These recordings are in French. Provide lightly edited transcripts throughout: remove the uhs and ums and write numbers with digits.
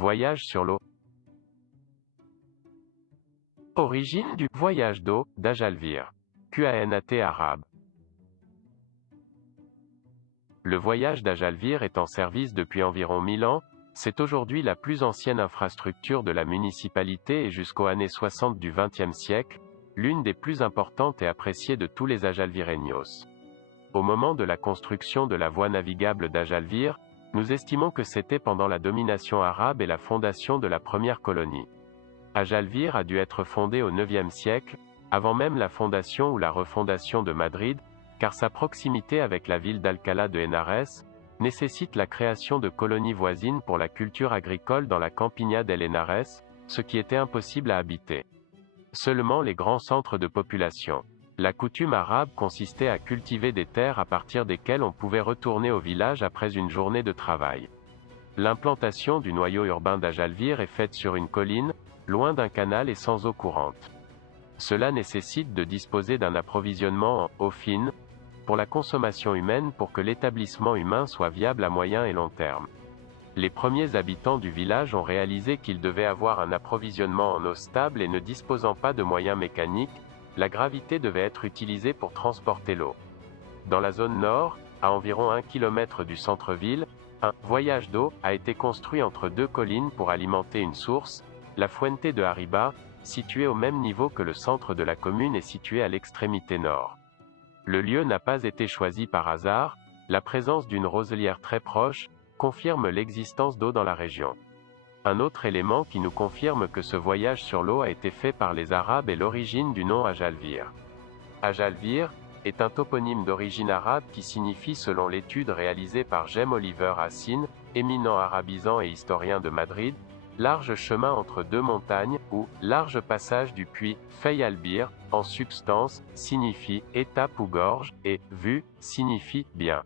Voyage sur l'eau. Origine du voyage d'eau d'Ajalvir. QANAT arabe. Le voyage d'Ajalvir est en service depuis environ 1000 ans, c'est aujourd'hui la plus ancienne infrastructure de la municipalité et jusqu'aux années 60 du XXe siècle, l'une des plus importantes et appréciées de tous les ajalvireños. Au moment de la construction de la voie navigable d'Ajalvir, nous estimons que c'était pendant la domination arabe et la fondation de la première colonie. Ajalvir a dû être fondée au IXe siècle, avant même la fondation ou la refondation de Madrid, car sa proximité avec la ville d'Alcalá de Henares nécessite la création de colonies voisines pour la culture agricole dans la Campiña del Henares, ce qui était impossible à habiter. Seulement les grands centres de population. La coutume arabe consistait à cultiver des terres à partir desquelles on pouvait retourner au village après une journée de travail. L'implantation du noyau urbain d'Ajalvir est faite sur une colline, loin d'un canal et sans eau courante. Cela nécessite de disposer d'un approvisionnement en eau fine, pour la consommation humaine pour que l'établissement humain soit viable à moyen et long terme. Les premiers habitants du village ont réalisé qu'ils devaient avoir un approvisionnement en eau stable et ne disposant pas de moyens mécaniques, la gravité devait être utilisée pour transporter l'eau. Dans la zone nord, à environ 1 km du centre-ville, un voyage d'eau a été construit entre deux collines pour alimenter une source, la Fuente de Arriba, située au même niveau que le centre de la commune et située à l'extrémité nord. Le lieu n'a pas été choisi par hasard, la présence d'une roselière très proche confirme l'existence d'eau dans la région. Un autre élément qui nous confirme que ce voyage sur l'eau a été fait par les Arabes est l'origine du nom Ajalvir. Ajalvir est un toponyme d'origine arabe qui signifie, selon l'étude réalisée par Jem Oliver Hassin, éminent arabisant et historien de Madrid, large chemin entre deux montagnes, ou large passage du puits, Fey Albir, en substance, signifie étape ou gorge, et vue, signifie bien.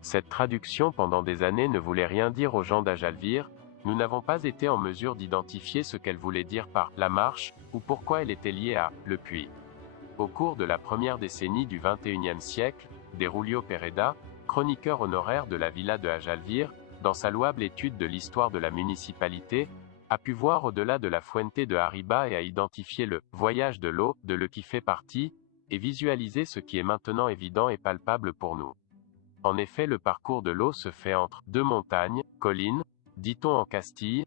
Cette traduction pendant des années ne voulait rien dire aux gens d'Ajalvir, nous n'avons pas été en mesure d'identifier ce qu'elle voulait dire par la marche, ou pourquoi elle était liée à le puits. Au cours de la première décennie du XXIe siècle, Derulio Pereda, chroniqueur honoraire de la villa de Ajalvir, dans sa louable étude de l'histoire de la municipalité, a pu voir au-delà de la Fuente de Arriba et a identifié le voyage de l'eau, de le qui fait partie, et visualiser ce qui est maintenant évident et palpable pour nous. En effet, le parcours de l'eau se fait entre deux montagnes, collines, dit-on en Castille,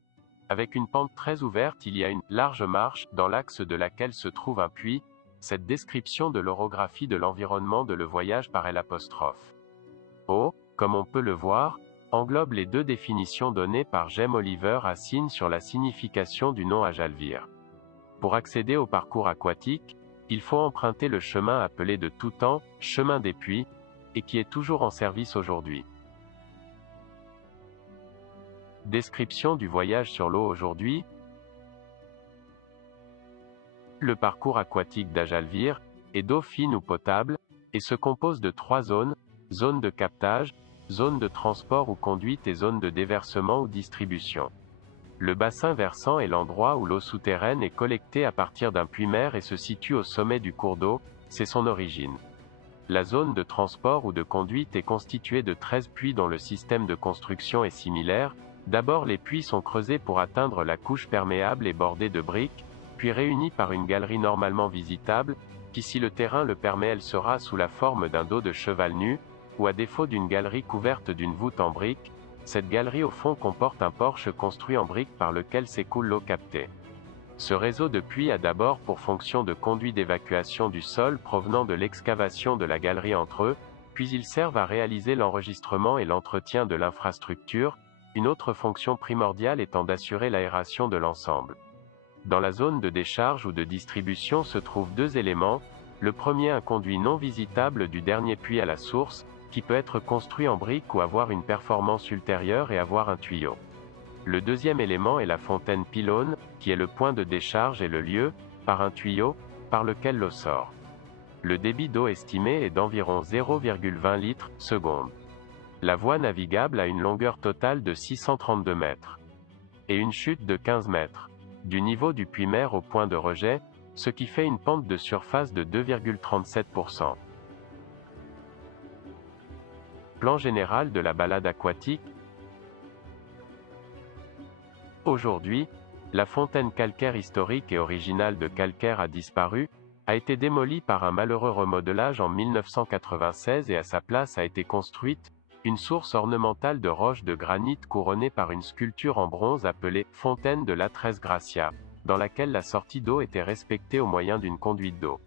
avec une pente très ouverte. Il y a une large marche, dans l'axe de laquelle se trouve un puits. Cette description de l'orographie de l'environnement de le voyage par l'apostrophe. Eau, comme on peut le voir, englobe les deux définitions données par Jem Oliver Hassin sur la signification du nom Ajalvir. Pour accéder au parcours aquatique, il faut emprunter le chemin appelé de tout temps, chemin des puits, et qui est toujours en service aujourd'hui. Description du voyage sur l'eau aujourd'hui. Le parcours aquatique d'Ajalvir est d'eau fine ou potable, et se compose de trois zones, zone de captage, zone de transport ou conduite et zone de déversement ou distribution. Le bassin versant est l'endroit où l'eau souterraine est collectée à partir d'un puits-mer et se situe au sommet du cours d'eau, c'est son origine. La zone de transport ou de conduite est constituée de 13 puits dont le système de construction est similaire. D'abord, les puits sont creusés pour atteindre la couche perméable et bordée de briques, puis réunis par une galerie normalement visitable, qui si le terrain le permet elle sera sous la forme d'un dos de cheval nu, ou à défaut d'une galerie couverte d'une voûte en briques. Cette galerie au fond comporte un porche construit en briques par lequel s'écoule l'eau captée. Ce réseau de puits a d'abord pour fonction de conduit d'évacuation du sol provenant de l'excavation de la galerie entre eux, puis ils servent à réaliser l'enregistrement et l'entretien de l'infrastructure, une autre fonction primordiale étant d'assurer l'aération de l'ensemble. Dans la zone de décharge ou de distribution se trouvent deux éléments, le premier un conduit non visitable du dernier puits à la source, qui peut être construit en briques ou avoir une performance ultérieure et avoir un tuyau. Le deuxième élément est la fontaine pylône, qui est le point de décharge et le lieu, par un tuyau, par lequel l'eau sort. Le débit d'eau estimé est d'environ 0,20 litres, seconde. La voie navigable a une longueur totale de 632 mètres. Et une chute de 15 mètres. Du niveau du puits-mer au point de rejet, ce qui fait une pente de surface de 2,37%. Plan général de la balade aquatique. Aujourd'hui, la fontaine calcaire historique et originale de calcaire a disparu, a été démolie par un malheureux remodelage en 1996 et à sa place a été construite une source ornementale de roches de granit couronnée par une sculpture en bronze appelée Fontaine de la Tres Gracia, dans laquelle la sortie d'eau était respectée au moyen d'une conduite d'eau.